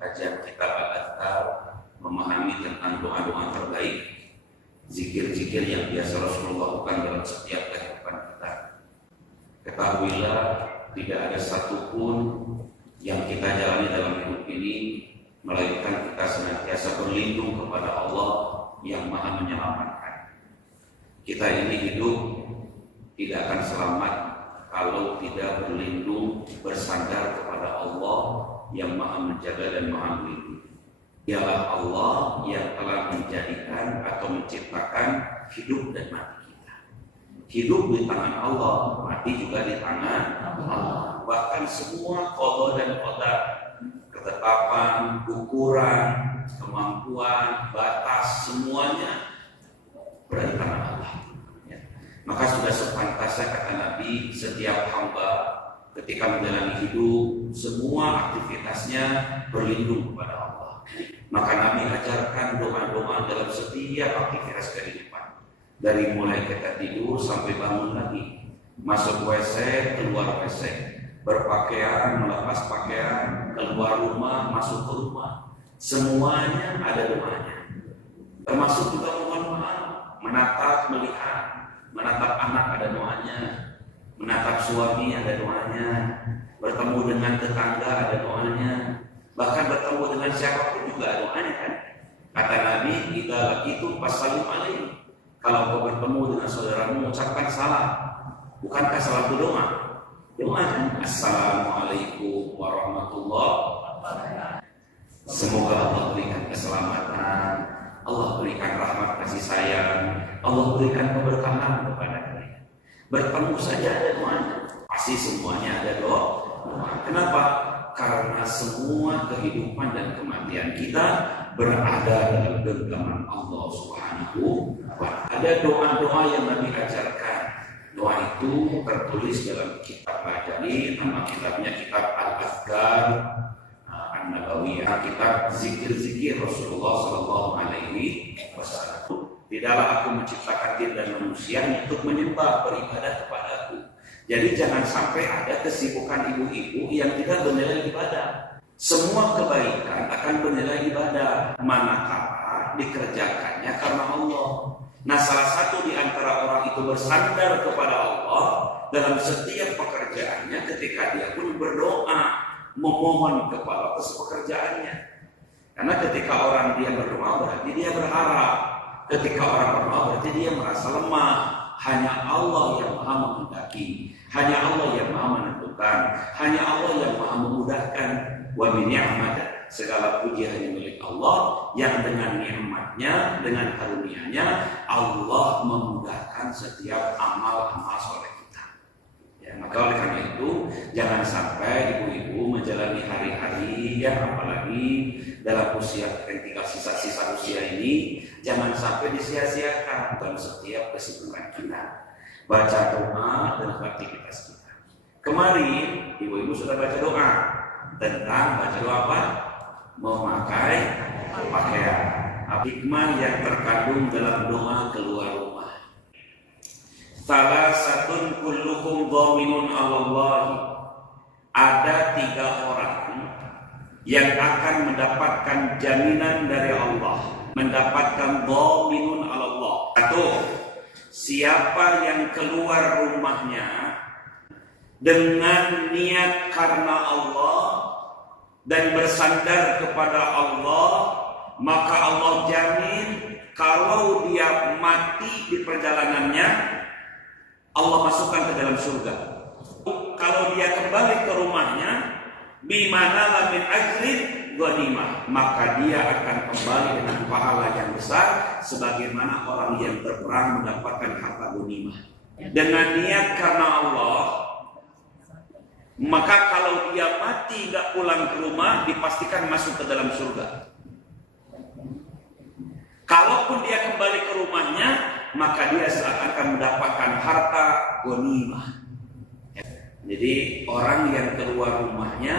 kajian kitab Al-Adhkar, memahami tentang doa-doa terbaik, zikir-zikir yang biasa Rasulullah lakukan dalam setiap kehidupan kita. Ketahuilah, tidak ada satupun yang kita jalani dalam hidup ini melainkan kita senantiasa berlindung kepada Allah yang Maha Menyelamatkan. Kita ini hidup tidak akan selamat kalau tidak berlindung, bersandar kepada Allah yang Maha Menjaga dan Maha Melindungi. Dialah Allah yang telah menjadikan atau menciptakan hidup dan mati kita. Hidup di tangan Allah, mati juga di tangan Allah. Bahkan semua qada dan qadar, ketetapan, ukuran, kemampuan, batas, semuanya berada di tangan Allah. Maka sudah sepantasnya, kata Nabi, setiap hamba ketika menjalani hidup, semua aktivitasnya berlindung kepada Allah. Maka Nabi ajarkan doa-doa dalam setiap aktivitas kehidupan, dari mulai kita tidur sampai bangun lagi, masuk WC, keluar WC, berpakaian, melepas pakaian, keluar rumah, masuk ke rumah, semuanya ada doanya. Termasuk juga mohon maaf, menatap, melihat, menatap anak ada doanya, menatap suami ada doanya, bertemu dengan tetangga ada doanya, bahkan bertemu dengan siapapun juga ada doanya kan. Kata Nabi, idza laqitum fasallim alaihi. Kalau kau bertemu dengan saudaramu, ucapkan salam. Bukankah salam itu doa? Doa kan? Assalamualaikum warahmatullahi wabarakatuh. Semoga Allah berikan keselamatan, Allah berikan rahmat kasih sayang, Allah berikan keberkahan kepada kalian. Bertemu saja ada doanya, pasti semuanya ada doa. Kenapa? Karena semua kehidupan dan kematian kita berada dalam genggaman Allah Subhanahu wa Ta'ala. Ada doa-doa yang Nabi ajarkan. Doa itu tertulis dalam kitab Bajali, nama kitabnya kitab Al-Adhkar An-Nabawiyah, kitab zikir-zikir Rasulullah Sallallahu Alaihi Wasallam. Tidaklah aku menciptakan jin dan manusia untuk menyembah, beribadah kepadaku. Jadi jangan sampai ada kesibukan ibu-ibu yang tidak bernilai ibadah. Semua kebaikan akan bernilai ibadah, manakala dikerjakannya karena Allah. Nah, salah satu di antara orang itu bersandar kepada Allah dalam setiap pekerjaannya ketika dia pun berdoa, memohon kepada atas pekerjaannya. Karena ketika orang dia berdoa berarti dia berharap. Ketika orang berdoa berarti dia merasa lemah. Hanya Allah yang Maha menghendaki, hanya Allah yang Maha menentukan, hanya Allah yang Maha memudahkan. Wa bi ni'mat, segala puji hanya milik Allah yang dengan nikmatnya, dengan karunia-Nya Allah memudahkan setiap amal-amal soleh kita. Ya, maka oleh karena itu jangan sampai ibu-ibu menjalani hari-hari, ya apalagi dalam usia yang tinggal sisa-sisa usia ini, jangan sampai disia-siakan dalam setiap kesibukan kita. Baca doa dan aktivitas kita. Kemarin ibu-ibu sudah baca doa tentang baca doa apa? Memakai pakaian. Hikmah yang terkandung dalam doa keluar rumah. Salah satu kullukum dhaminun 'alallahi. Ada 3 orang yang akan mendapatkan jaminan dari Allah, mendapatkan dhaminun 'alallah. Satu, siapa yang keluar rumahnya dengan niat karena Allah dan bersandar kepada Allah, maka Allah jamin kalau dia mati di perjalanannya, Allah masukkan ke dalam surga. Kalau dia kembali ke rumahnya, bimana lamin ajrin ghanimah, maka dia akan kembali dengan pahala yang besar sebagaimana orang yang berperang mendapatkan harta ghanimah. Dengan niat karena Allah, maka kalau dia mati nggak pulang ke rumah, dipastikan masuk ke dalam surga. Kalaupun dia kembali ke rumahnya, maka dia akan mendapatkan harta ghanimah. Jadi orang yang keluar rumahnya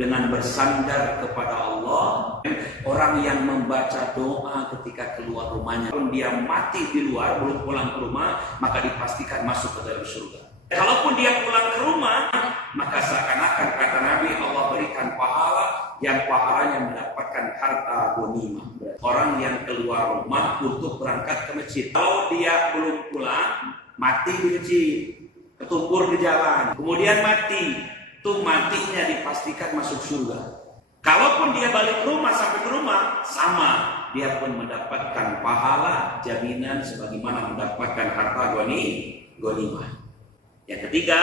dengan bersandar kepada Allah, orang yang membaca doa ketika keluar rumahnya, pun dia mati di luar belum pulang ke rumah, maka dipastikan masuk ke dalam surga. Kalaupun dia pulang ke rumah, maka seakan-akan kata Nabi, Allah berikan pahala yang pahalanya mendapatkan harta ghanimah. Orang yang keluar rumah untuk berangkat ke masjid. Kalau dia belum pulang, mati di masjid, ketumpur di jalan, kemudian mati, itu matinya dipastikan masuk surga. Kalaupun dia balik ke rumah, sampai ke rumah, sama, dia pun mendapatkan pahala jaminan sebagaimana mendapatkan harta ghanimah. Yang ketiga,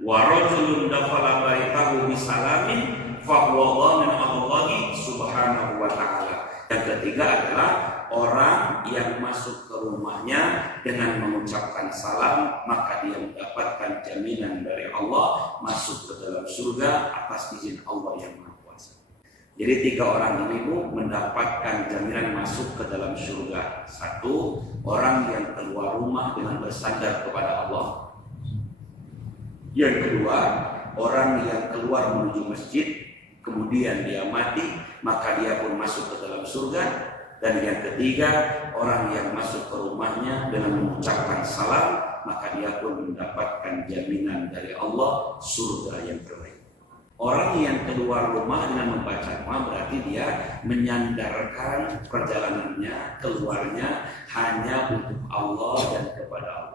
wa rajulun dakhala baitahu bisalamin fa huwa min Allahi subhanahu wa ta'ala. Yang ketiga adalah orang yang masuk ke rumahnya dengan mengucapkan salam, maka dia mendapatkan jaminan dari Allah masuk ke dalam surga atas izin Allah yang Maha Kuasa. Jadi 3 orang ini mendapatkan jaminan masuk ke dalam surga. 1, orang yang keluar rumah dengan bersandar kepada Allah. Yang kedua, orang yang keluar menuju masjid, kemudian dia mati, maka dia pun masuk ke dalam surga. Dan yang ketiga, orang yang masuk ke rumahnya dengan mengucapkan salam, maka dia pun mendapatkan jaminan dari Allah surga yang terbaik. Orang yang keluar rumah dengan membaca doa berarti dia menyandarkan perjalanannya, keluarnya hanya untuk Allah dan kepada Allah.